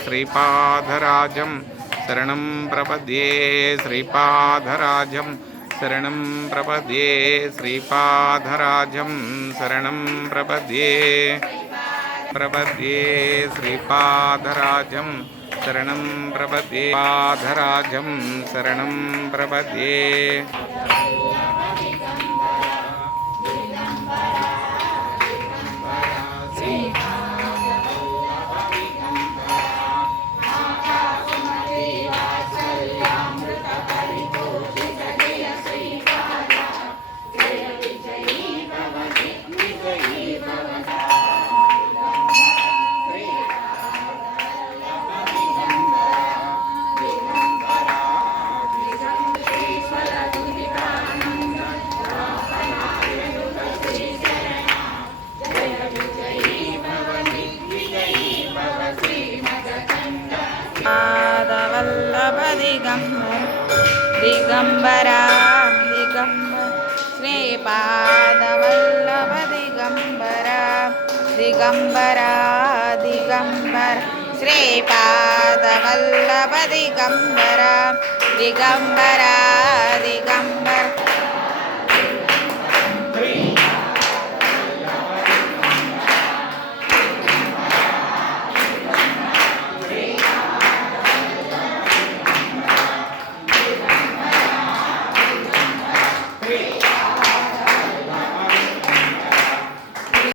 श्रीपादराजं शरणं प्रपद्ये श्रीपादराजं शरणं प्रपद्ये श्रीपादराजं शरणं प्रपद्ये श्रीपादराजं शरणं प्रपद्ये पादराजं शरणं प्रपद्ये दिगंबरा दिगंबर श्रीपादवल्लभ दिगंबरा दिगंबरा दिगंबर श्रीपादवल्लभ दिगंबरा दिगंबरा